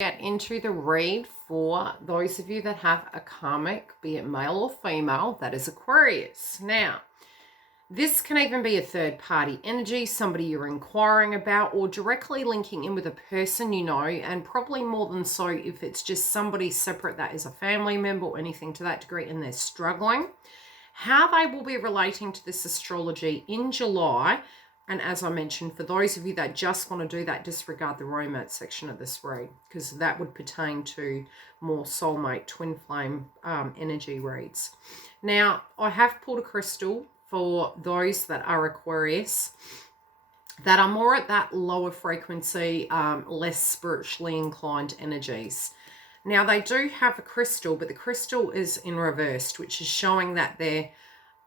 Get into the read for those of you that have a karmic, be it male or female, that is Aquarius. Now, this can even be a third-party energy, somebody you're inquiring about, or directly linking in with a person you know, and probably more than so if it's just somebody separate that is a family member or anything to that degree and they're struggling. How they will be relating to this astrology in July. And as I mentioned, for those of you that just want to do that, disregard the romance section of this read, because that would pertain to more soulmate, twin flame energy reads. Now, I have pulled a crystal for those that are Aquarius, that are more at that lower frequency, less spiritually inclined energies. Now, they do have a crystal, but the crystal is in reversed, which is showing that they're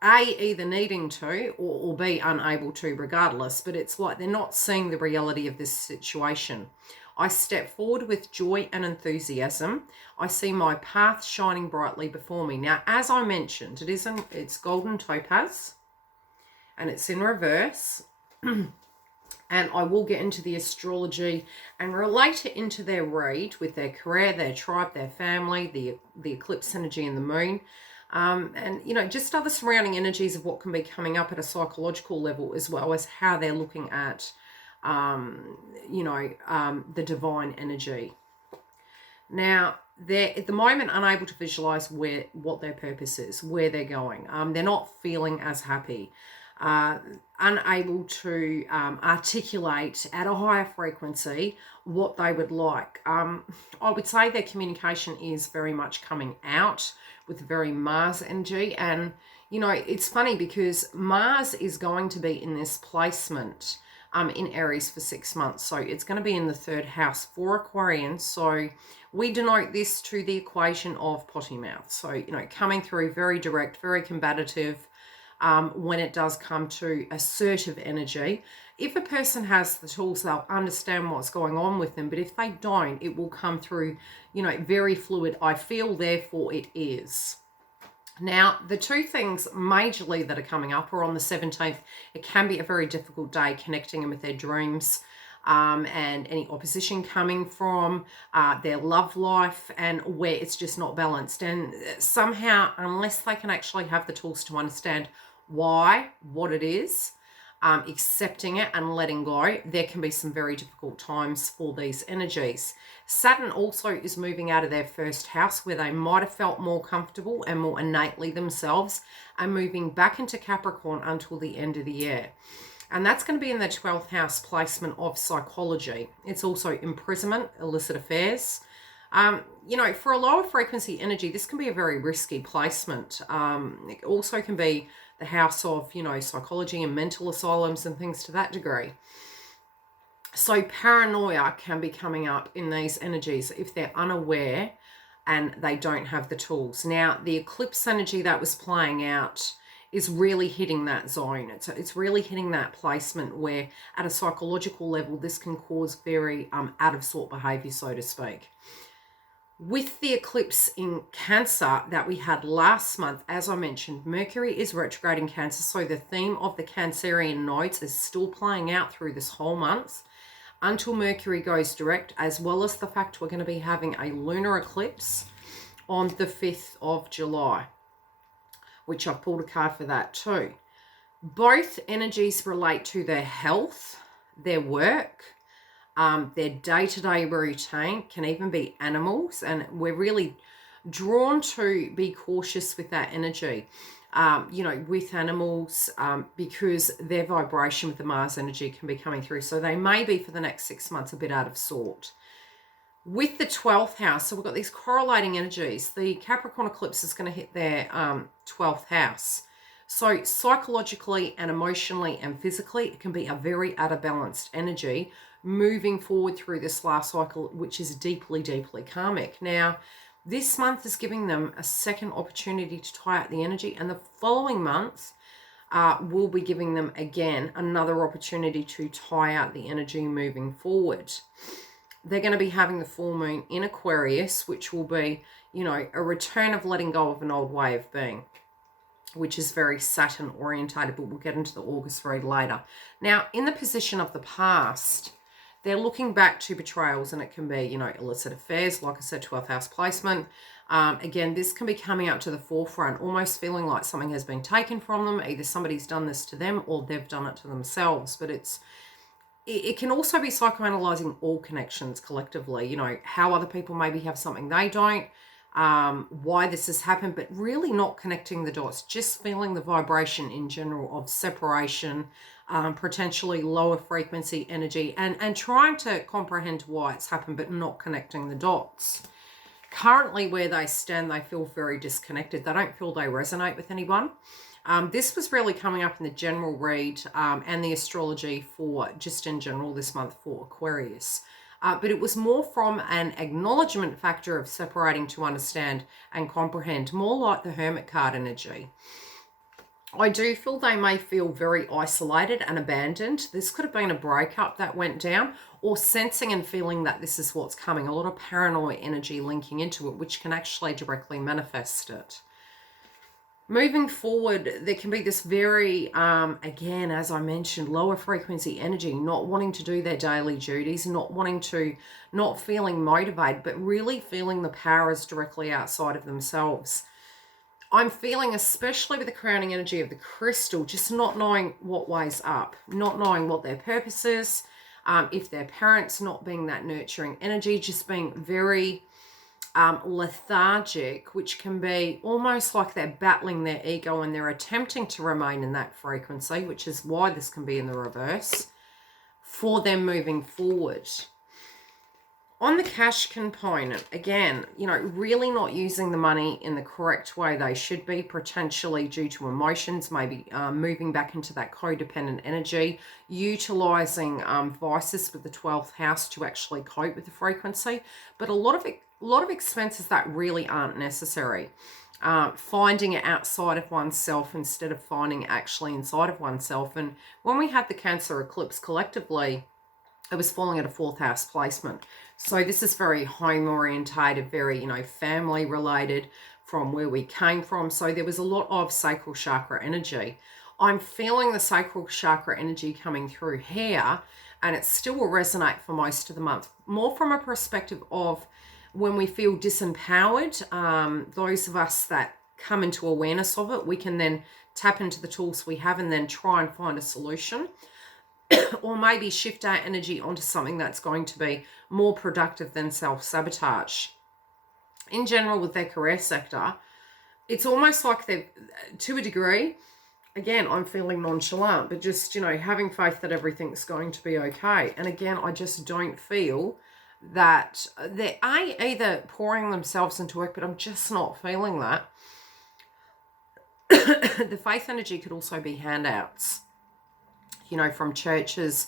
A, either needing to or B, unable to, regardless. But it's like they're not seeing the reality of this situation. I step forward with joy and enthusiasm. I see my path shining brightly before me. Now, as I mentioned, it's golden topaz and it's in reverse. And I will get into the astrology and relate it into their read with their career, their tribe, their family, the eclipse energy and the moon. And, you know, just other surrounding energies of what can be coming up at a psychological level, as well as how they're looking at, the divine energy. Now, they're at the moment unable to visualize what their purpose is, where they're going. They're not feeling as happy. Unable to articulate at a higher frequency what they would like. I would say their communication is very much coming out with very Mars energy. And, you know, it's funny because Mars is going to be in this placement in Aries for 6 months. So it's going to be in the 3rd house for Aquarians. So we denote this to the equation of potty mouth. So, you know, coming through very direct, very combative, when it does come to assertive energy. If a person has the tools, they'll understand what's going on with them. But if they don't, it will come through, you know, very fluid. I feel, therefore it is. Now, the two things majorly that are coming up are on the 17th. It can be a very difficult day connecting them with their dreams, and any opposition coming from their love life, and where it's just not balanced. And somehow, unless they can actually have the tools to understand why, what it is, accepting it and letting go, there can be some very difficult times for these energies. Saturn also is moving out of their 1st house, where they might have felt more comfortable and more innately themselves, and moving back into Capricorn until the end of the year. And that's going to be in the 12th house placement of psychology. It's also imprisonment, illicit affairs. For a lower frequency energy, this can be a very risky placement. It also can be the house of, psychology and mental asylums and things to that degree. So paranoia can be coming up in these energies if they're unaware and they don't have the tools. Now, the eclipse energy that was playing out is really hitting that zone. It's really hitting that placement where at a psychological level, this can cause very out of sort behavior, so to speak. With the eclipse in Cancer that we had last month, as I mentioned, Mercury is retrograde in Cancer. So the theme of the Cancerian nodes is still playing out through this whole month until Mercury goes direct, as well as the fact we're going to be having a lunar eclipse on the 5th of July, which I've pulled a card for that too. Both energies relate to their health, their work, their day-to-day routine, can even be animals, and we're really drawn to be cautious with that energy, with animals, because their vibration with the Mars energy can be coming through. So they may be for the next 6 months a bit out of sort. With the 12th house, so we've got these correlating energies. The Capricorn eclipse is going to hit their 12th house. So psychologically and emotionally and physically, it can be a very out of balanced energy moving forward through this last cycle, which is deeply, deeply karmic. Now, this month is giving them a second opportunity to tie out the energy, and the following month will be giving them again another opportunity to tie out the energy moving forward. They're going to be having the full moon in Aquarius, which will be, a return of letting go of an old way of being, which is very Saturn orientated, but we'll get into the August read later. Now, in the position of the past, they're looking back to betrayals, and it can be, you know, illicit affairs, like I said, 12th house placement. Again, this can be coming up to the forefront, almost feeling like something has been taken from them. Either somebody's done this to them or they've done it to themselves. But it can also be psychoanalyzing all connections collectively, you know, how other people maybe have something they don't, why this has happened, but really not connecting the dots, just feeling the vibration in general of separation, potentially lower frequency energy, and trying to comprehend why it's happened, but not connecting the dots. Currently, where they stand, they feel very disconnected. They don't feel they resonate with anyone. This was really coming up in the general read and the astrology for just in general this month for Aquarius. But it was more from an acknowledgement factor of separating to understand and comprehend, more like the Hermit card energy. I do feel they may feel very isolated and abandoned. This could have been a breakup that went down, or sensing and feeling that this is what's coming. A lot of paranoid energy linking into it, which can actually directly manifest it. Moving forward, there can be this very, again, as I mentioned, lower frequency energy, not wanting to do their daily duties, not feeling motivated, but really feeling the powers directly outside of themselves. I'm feeling, especially with the crowning energy of the crystal, just not knowing what way's up, not knowing what their purpose is, if their parents not being that nurturing energy, just being very lethargic, which can be almost like they're battling their ego and they're attempting to remain in that frequency, which is why this can be in the reverse for them moving forward. On the cash component, again, you know, really not using the money in the correct way they should be, potentially due to emotions, maybe moving back into that codependent energy, utilizing vices with the 12th house to actually cope with the frequency, but a lot of expenses that really aren't necessary. Finding it outside of oneself instead of finding it actually inside of oneself. And when we had the Cancer eclipse collectively, it was falling at a 4th house placement. So this is very home orientated, very, you know, family related from where we came from. So there was a lot of sacral chakra energy. I'm feeling the sacral chakra energy coming through here, and it still will resonate for most of the month. More from a perspective of when we feel disempowered, those of us that come into awareness of it, we can then tap into the tools we have and then try and find a solution. Or maybe shift our energy onto something that's going to be more productive than self-sabotage. In general, with their career sector, it's almost like they've, to a degree, again, I'm feeling nonchalant, but just, you know, having faith that everything's going to be okay. And again, I just don't feel that they're either pouring themselves into work, but I'm just not feeling that. The faith energy could also be handouts, you know, from churches,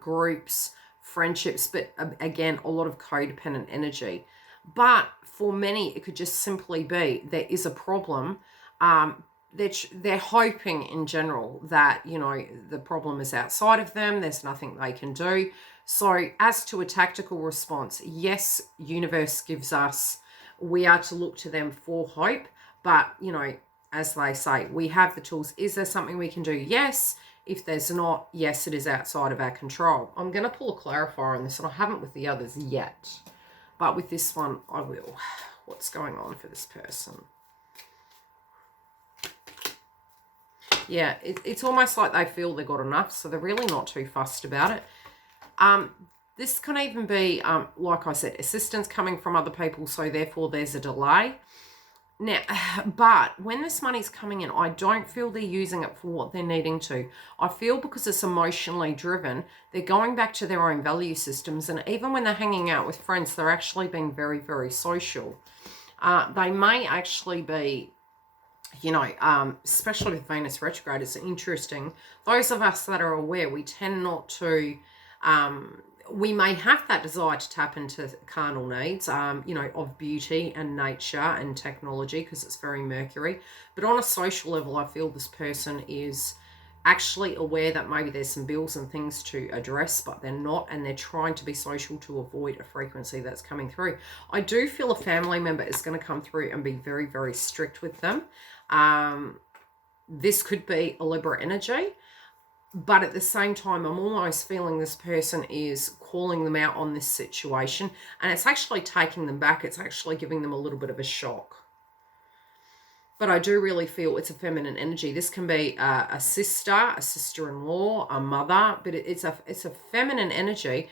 groups, friendships, but again, a lot of codependent energy. But for many, it could just simply be there is a problem. They're hoping in general that, you know, the problem is outside of them. There's nothing they can do. So as to a tactical response, yes, universe gives us, we are to look to them for hope. But, you know, as they say, we have the tools. Is there something we can do? Yes. If there's not, yes, it is outside of our control. I'm going to pull a clarifier on this, and I haven't with the others yet. But with this one, I will. What's going on for this person? Yeah, it's almost like they feel they got enough, so they're really not too fussed about it. This can even be, like I said, assistance coming from other people, so therefore there's a delay. Now, but when this money's coming in, I don't feel they're using it for what they're needing to. I feel because it's emotionally driven, they're going back to their own value systems. And even when they're hanging out with friends, they're actually being very, very social. They may actually be, you know, especially with Venus retrograde, it's interesting. Those of us that are aware, we tend not to... we may have that desire to tap into carnal needs, you know, of beauty and nature and technology, because it's very Mercury. But on a social level, I feel this person is actually aware that maybe there's some bills and things to address, but they're not, and they're trying to be social to avoid a frequency that's coming through. I do feel a family member is going to come through and be very, very strict with them. This could be a Libra energy. But at the same time, I'm almost feeling this person is calling them out on this situation, and it's actually taking them back. It's actually giving them a little bit of a shock. But I do really feel it's a feminine energy. This can be a sister, a sister-in-law, a mother, but it's a feminine energy.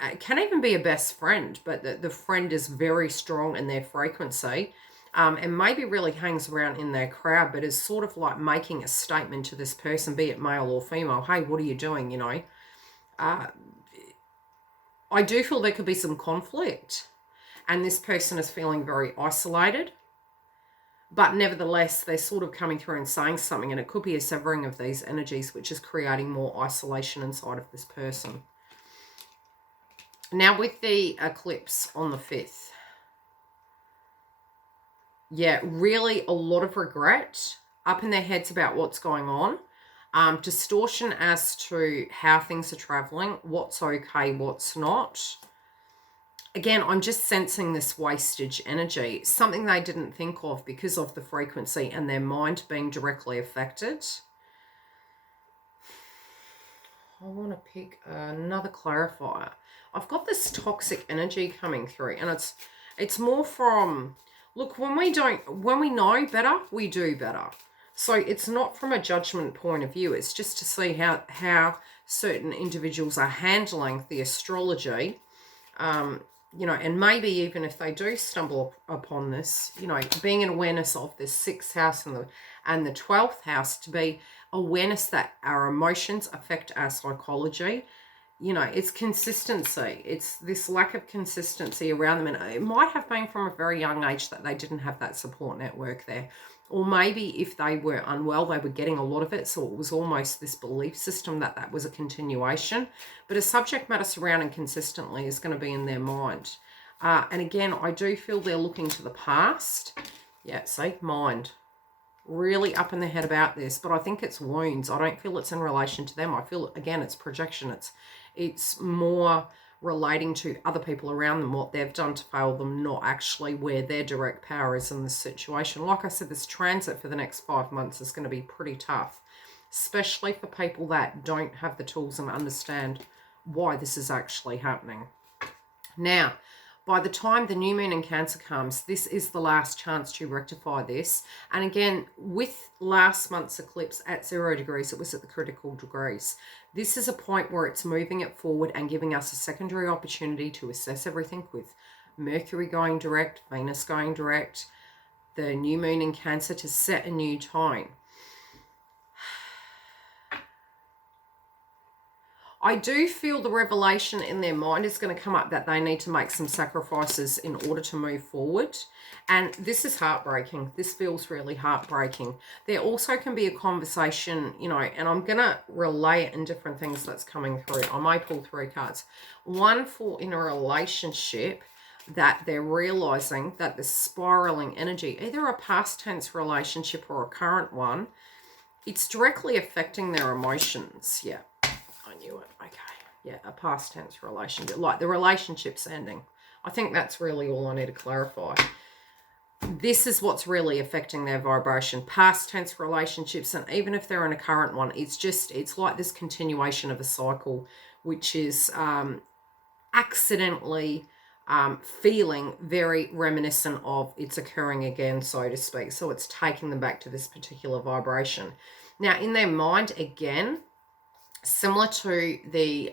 It can even be a best friend, but the friend is very strong in their frequency, and maybe really hangs around in their crowd, but is sort of like making a statement to this person, be it male or female. Hey, what are you doing? You know, I do feel there could be some conflict, and this person is feeling very isolated. But nevertheless, they're sort of coming through and saying something, and it could be a severing of these energies, which is creating more isolation inside of this person. Now, with the eclipse on the 5th, yeah, really a lot of regret up in their heads about what's going on. Distortion as to how things are traveling, what's okay, what's not. Again, I'm just sensing this wastage energy, something they didn't think of because of the frequency and their mind being directly affected. I want to pick another clarifier. I've got this toxic energy coming through, and it's more from, look, when we know better, we do better. So it's not from a judgment point of view. It's just to see how certain individuals are handling the astrology. You know, and maybe even if they do stumble upon this, you know, being in awareness of this 6th house and the 12th house, to be awareness that our emotions affect our psychology. You know, it's consistency. It's this lack of consistency around them. And it might have been from a very young age that they didn't have that support network there. Or maybe if they were unwell, they were getting a lot of it. So it was almost this belief system that was a continuation. But a subject matter surrounding consistently is going to be in their mind. And again, I do feel they're looking to the past. Yeah, see, mind. Really up in the head about this. But I think it's wounds. I don't feel it's in relation to them. I feel, again, it's projection. It's more relating to other people around them, what they've done to fail them, not actually where their direct power is in this situation. Like I said, this transit for the next 5 months is going to be pretty tough, especially for people that don't have the tools and understand why this is actually happening. Now, by the time the new moon in Cancer comes, this is the last chance to rectify this. And again, with last month's eclipse at 0 degrees, it was at the critical degrees. This is a point where it's moving it forward and giving us a secondary opportunity to assess everything, with Mercury going direct, Venus going direct, the new moon in Cancer, to set a new tone. I do feel the revelation in their mind is going to come up that they need to make some sacrifices in order to move forward. And this is heartbreaking. This feels really heartbreaking. There also can be a conversation, you know, and I'm going to relay it in different things that's coming through. I may pull 3 cards. One for in a relationship that they're realizing that the spiraling energy, either a past tense relationship or a current one, it's directly affecting their emotions. Yeah. I knew it. Okay. Yeah, a past tense relationship. Like the relationship's ending. I think that's really all I need to clarify. This is what's really affecting their vibration. Past tense relationships, and even if they're in a current one, it's like this continuation of a cycle, which is accidentally feeling very reminiscent of it's occurring again, so to speak. So it's taking them back to this particular vibration. Now, in their mind, again, similar to the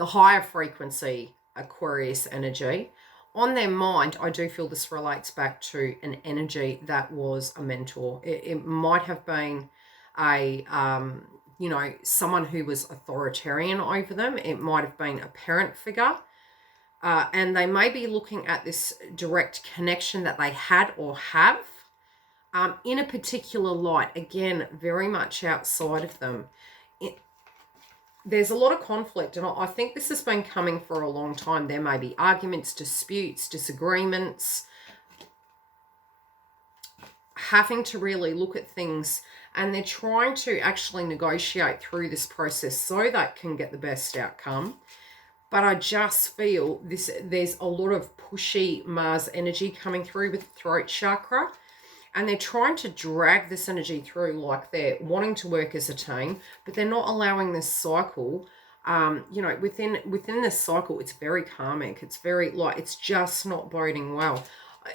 higher frequency Aquarius energy, on their mind, I do feel this relates back to an energy that was a mentor. It might have been a, you know, someone who was authoritarian over them. It might have been a parent figure. And they may be looking at this direct connection that they had or have in a particular light. Again, very much outside of them. There's a lot of conflict, and I think this has been coming for a long time. There may be arguments, disputes, disagreements, having to really look at things, and they're trying to actually negotiate through this process so that can get the best outcome. But I just feel there's a lot of pushy Mars energy coming through with the throat chakra. And they're trying to drag this energy through, like they're wanting to work as a team, but they're not allowing this cycle. Within this cycle, it's very karmic. It's very, like, it's just not boding well.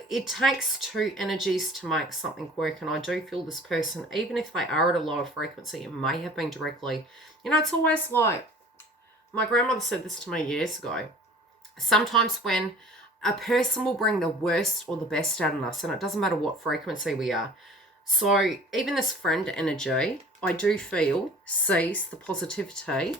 It takes two energies to make something work, and I do feel this person, even if they are at a lower frequency, it may have been directly, it's always like, my grandmother said this to me years ago. Sometimes when a person will bring the worst or the best out of us, and it doesn't matter what frequency we are. So even this friend energy, I do feel sees the positivity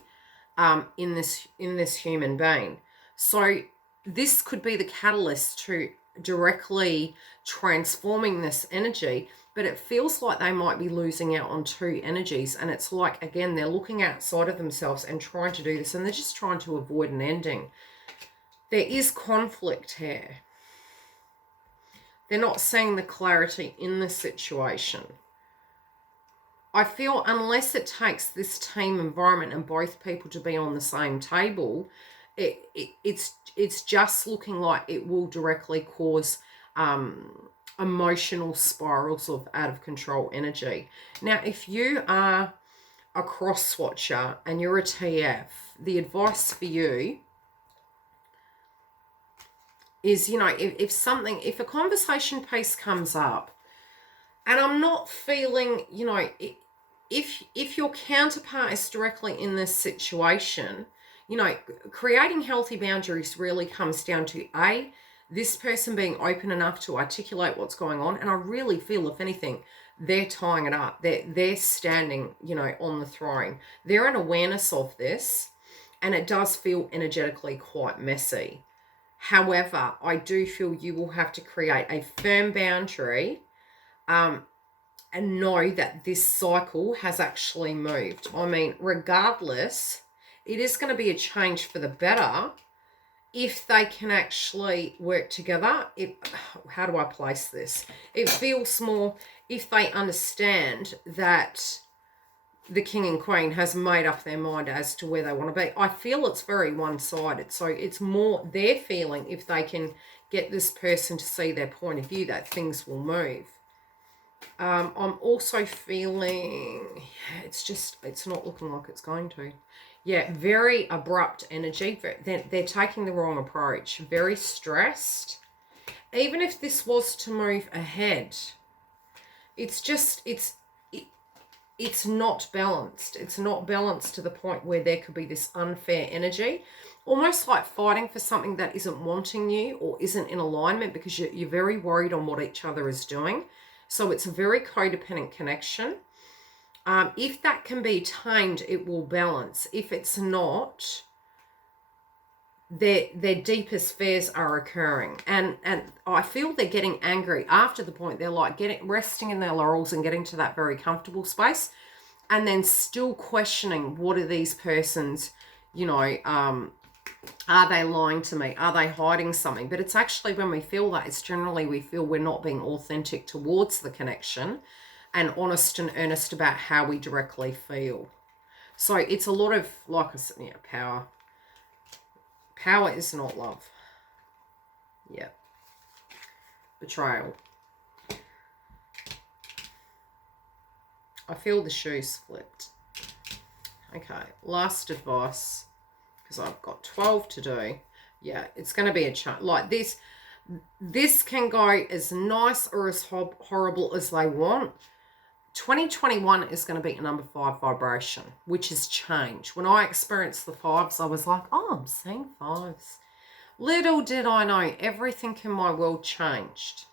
in this human being. So this could be the catalyst to directly transforming this energy, but it feels like they might be losing out on two energies. And it's like, again, they're looking outside of themselves and trying to do this, and they're just trying to avoid an ending. There is conflict here. They're not seeing the clarity in the situation. I feel unless it takes this team environment and both people to be on the same table, it's just looking like it will directly cause emotional spirals of out of control energy. Now, if you are a cross watcher and you're a TF, the advice for you is, if a conversation piece comes up, and I'm not feeling, if your counterpart is directly in this situation, creating healthy boundaries really comes down to this person being open enough to articulate what's going on. And I really feel, if anything, they're tying it up. They're standing, on the throne. They're in awareness of this, and it does feel energetically quite messy. However, I do feel you will have to create a firm boundary and know that this cycle has actually moved. I mean, regardless, it is going to be a change for the better if they can actually work together. How do I place this? It feels more if they understand that the king and queen has made up their mind as to where they want to be. I feel it's very one-sided. So it's more their feeling, if they can get this person to see their point of view, that things will move. I'm also feeling, it's not looking like it's going to. Yeah, very abrupt energy. They're taking the wrong approach. Very stressed. Even if this was to move ahead, it's not balanced. It's not balanced to the point where there could be this unfair energy, almost like fighting for something that isn't wanting you or isn't in alignment, because you're very worried on what each other is doing. So it's a very codependent connection. If that can be tamed, it will balance. If it's not, their deepest fears are occurring. And I feel they're getting angry after the point. They're like resting in their laurels and getting to that very comfortable space, and then still questioning, what are these persons, are they lying to me? Are they hiding something? But it's actually, when we feel that, it's generally we feel we're not being authentic towards the connection and honest and earnest about how we directly feel. So it's a lot of, like I said, power. Power is not love. Yeah. Betrayal. I feel the shoes flipped. Okay, last advice, because I've got 12 to do. Yeah, it's going to be a chunk. Like this can go as nice or as horrible as they want. 2021 is going to be a number 5 vibration, which is change. When I experienced the 5s, I was like, oh, I'm seeing 5s. Little did I know, everything in my world changed.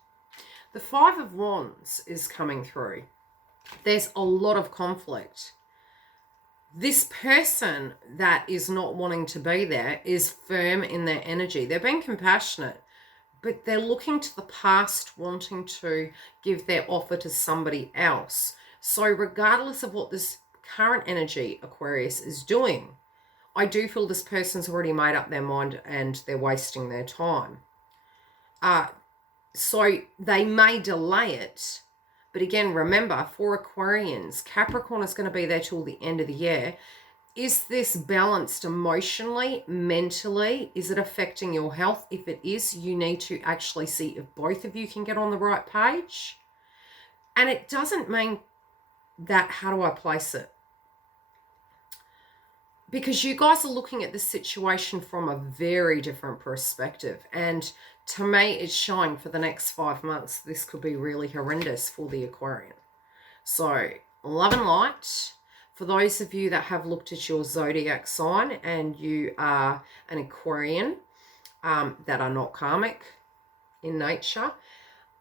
The 5 of Wands is coming through. There's a lot of conflict. This person that is not wanting to be there is firm in their energy. They're being compassionate, but they're looking to the past, wanting to give their offer to somebody else. So regardless of what this current energy, Aquarius, is doing, I do feel this person's already made up their mind and they're wasting their time. So they may delay it. But again, remember, for Aquarians, Capricorn is going to be there till the end of the year. Is this balanced emotionally, mentally? Is it affecting your health? If it is, you need to actually see if both of you can get on the right page. And it doesn't mean that, how do I place it? Because you guys are looking at this situation from a very different perspective. And to me, it's showing for the next 5 months, this could be really horrendous for the Aquarian. So, love and light. For those of you that have looked at your zodiac sign and you are an Aquarian that are not karmic in nature,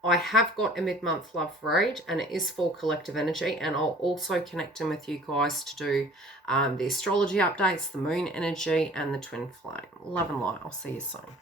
I have got a mid-month love read, and it is for collective energy, and I'll also connect in with you guys to do the astrology updates, the moon energy, and the twin flame. Love and light. I'll see you soon.